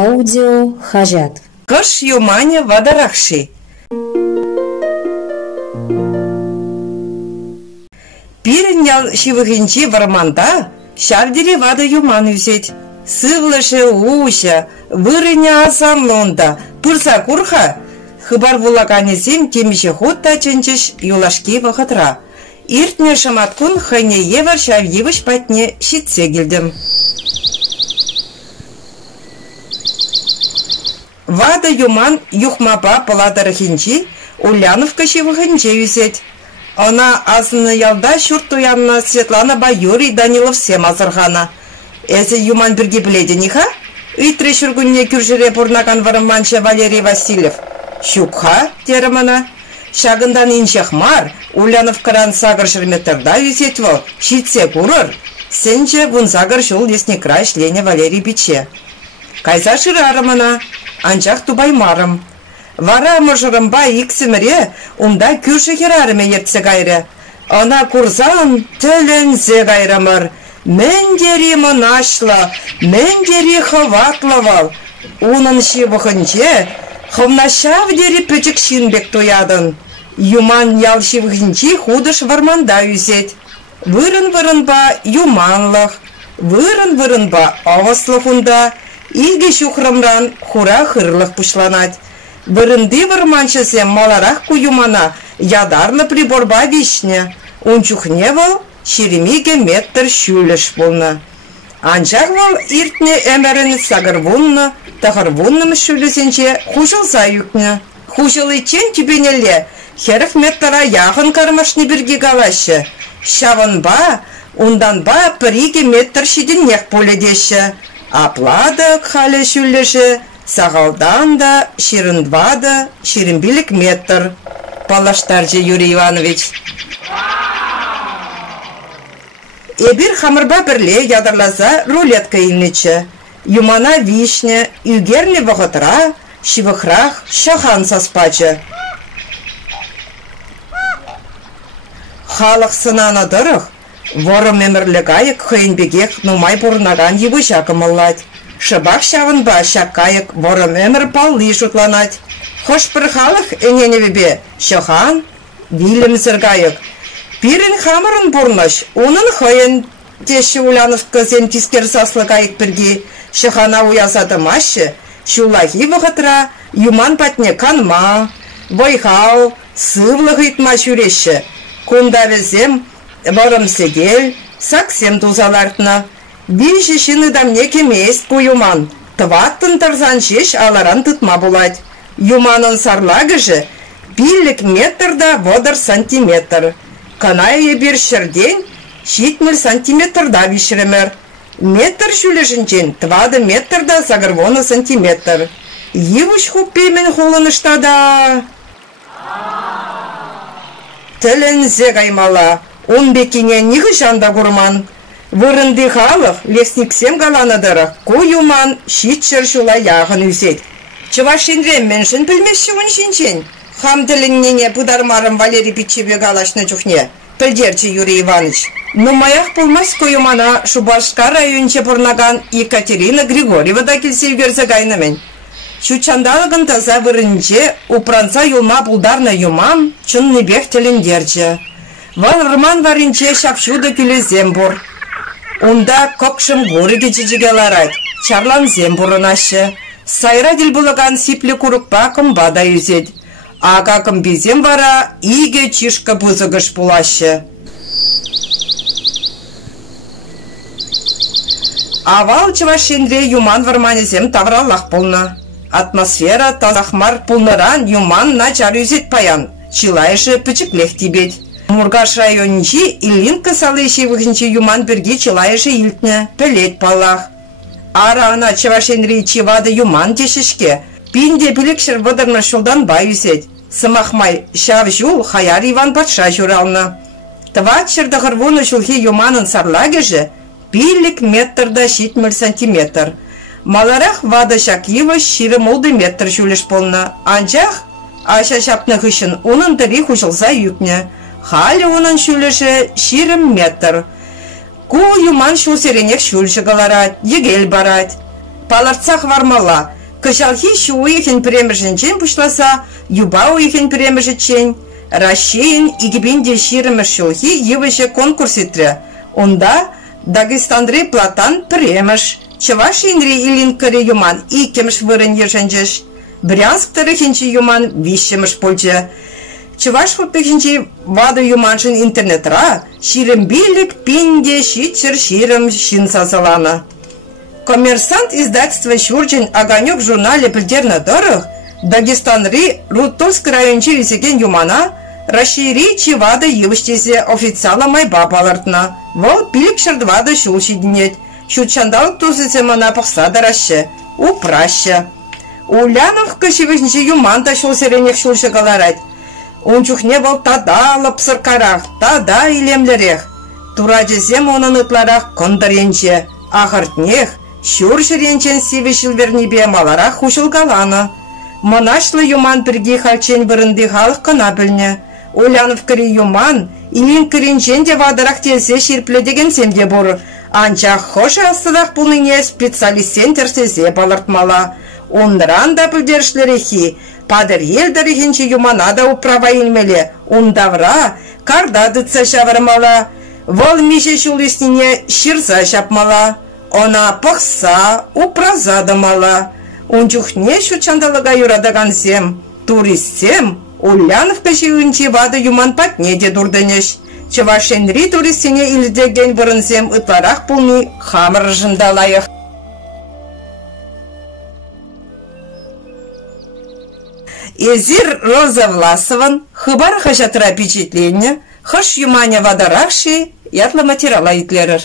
Аудио хажат. Кыш юмане вадарахши. Пирен ял шивыгинчи варманда, шавдери вада юман юсеть. Сывлыше уша, вырыня асамлонда, пырса курха, хыбар вулаканесем темише хотта чынчыш юлашки вахатра. Иртне шаматкун хыне евар шавьевыш патне щитсе гильдем. Вада юман юхмапа паладарахинчи, Ульяновка шивыгинче юсеть. Она азны ялда шуртуянна Светлана Байюри Данилов Семазархана. Эзе юман бірге біледі неха? Үйтре шүргінне күржіре бұрнаған варыманша Валерий Васильев. Шукха, терімана. Шағындан иншехмар, Ульяновкаран сағыр шырметтерда юсетвал, шитсе курыр. Сенче вун сағыр шул лесникрай шлене Валерий Биче. Кайса шырарымана, анчақ тубаймарым. Вара мұжырымба иксіміре, умда күрші херарыме ертсе гайры. Она курзан тілінзе гайрымыр. Мендери монашла, мендери хаватлавал. Унын шивыхынче, ховнашавдери пөтік шинбек тоядын. Юман ял шивыхынче худыш варманда юсет. Вырын-вырынба юманлық, вырын-вырынба аваслық унда, иге шухрымран хура хырлық пушланать. Вырынды варманчасем маларах ку юмана, ядарлы приборба вишня. Унчухневал, Шеремиге метр шүліш болна. Анчақ бол иртне әмәрін сағырвунна, тағырвунным шүлісенче хушылса юкне. Хушылы чен түбенелі, херіф меттара яғын кармашны бірге галашы. Шавынба, унданба піриге метр шидін неқ поледеші. Апладық халі шүліші, сағалдан да, ширындва да, ширынбілік метр. Палаштаржы Юрий Иванович. Эбир хамырба бірле ядарласа рулетка илнечі. Юмана вишня, үгерні вағытра, шивықрақ, шахан саспачы. Халық сынаны дұрық, воры мемірлі қайық хүйінбегек нумай бұрнаган евы жақымыллад. Шыбақ шавынба шаққайық воры мемір палли шутланад. Хош бір халық әненевебе, шахан, вилім сырғайық. Пирин хамырын бұрныш, оның хойын теші Ульяновка зем тискер саслы қайық бірге шықана уясады машы, шулахи вғытра, юман патне канма, вайхау, сывлы ғытма шүреші. Кунда візем, варым сегел, саксем тузалартына. Бейші шыныдам неке мест ку юман, тваттын тарзан шеш аларан тұтма булад. Юманын сарлагыжы, биллік метрда водар сантиметр. Канайы бір шырден, 70 сантиметрда вишіремер. Метр шүлешінчен, 2 метрда сағырвоны сантиметр. Евуш хуппеймен холыныштада. Тілінзе ғаймала, он бекене неғі жанда құрман. Вырынды халық, лесниксем галанадырық, ку юман шитшір шула яғын үсет. Чывашинрем меншін білмеші үншінчен. Хам тіліннене бұдармарым Валерий Бичебе галашны чухне, пілдерчі Юрий Иванович. Но маях пулмас койымана Шубашка районче бұрнаган Екатерина Григорьева да келсе верзе гайнамен. Шучандалығын таза вырынче упранца юлма бұлдарна юмам чынны бек тіліндерчі. Вал рыман варынче шапшуды күлезем бұр. Онда көкшім горы кечіжіге ларад, чарлан зем бұрынашы. Сайра діл бұлыған сиплі күрікпа кымбада юзет. Ага кымбезем бара, иге чишка бұзығыш бұлашы. Авал чывашенре юман варманезем тавраллах болна. Атмосфера тазахмар пулныран юман начар юзет паян, чилайшы пічіклех тибет. Мургаш райончи Ильинка салыши вғынчи юман бірге чилайшы илтне, пілет палах. Ара ана чывашенре чивады юман тешішке, пинде білікшір вадырны шулдан бай юзет. Сымахмай шав жул хаяр Иван патша журална. Тват шырдағырвуны жулхи юманын сарлагежі, пилік метрда 70 сантиметр. Маларах вада шакива ширы молды метр жулеш полна. Анчах, аша шапны хышын, унын тірі хушылса юкне. Халі унын шулеші ширым метр. Ку юман шул серенек шулшы галарат, егел барат. Паларцах вармала. Кышалхи шу ихен премеженчен пушласа, юба ихен премежечен. Рашейн игибинде ширымыш шулхи йывыше конкурс итре. Онда Дагестанри платан премеш. Чувашинри илинкари юман икемш вырын ешенчеш. Брянск тарыхинчи юман вишемеш польче. Чуваш хоппехинчи вады юманшин интернетра ширымбилик пинде шичер ширым шинсасалана. Коммерсант издательства Щурчин Огонек в журнале «Пельдерна дорог» Дагестанри Рутульск райончи висеген юмана расшири чивада йывыштесе официала майба палартна. Вол пилик шардвада шулши динет. Шутчандал тусыцемана пахсада раще. Упраща. Улянов кышевышнчи юманда шул серенех шулшы галарать. Унчухне бол тада лапсыркарах, тада илемлерех. Тураджесем онын ытларах кондаренче. Ахартнех шур ширенчен сивишил вернибе маларах хушылгалана. Монашлы юман бірге халчен бірінді халық қана біліне. Улянов кірі юман, илин кірінчен де вадарақ телсе шерпле деген семде бұр. Анчақ хошы астыдақ бұлыне специалистен терсезе балыртмала. Ондыран да білдершлерехи, падыр елдірігінші юмана да управа елмелі. Ондавра карда дытса шавырмала. Вол мише шул үстіне ширса шапмала. Она пықса, упраза дамала. Унчухне шучандалыға юрадаган сем. Туристсем, Улянов кашиынчи вады юман патне де дурдынеш. Чывашенри туристине илдеген бұрынсем ытларақ пулни хамыр жындалайық. Эзир Роза Власован хыбар хашатыра впечатление, хаш юманя вадарахши ятла материала итлерер.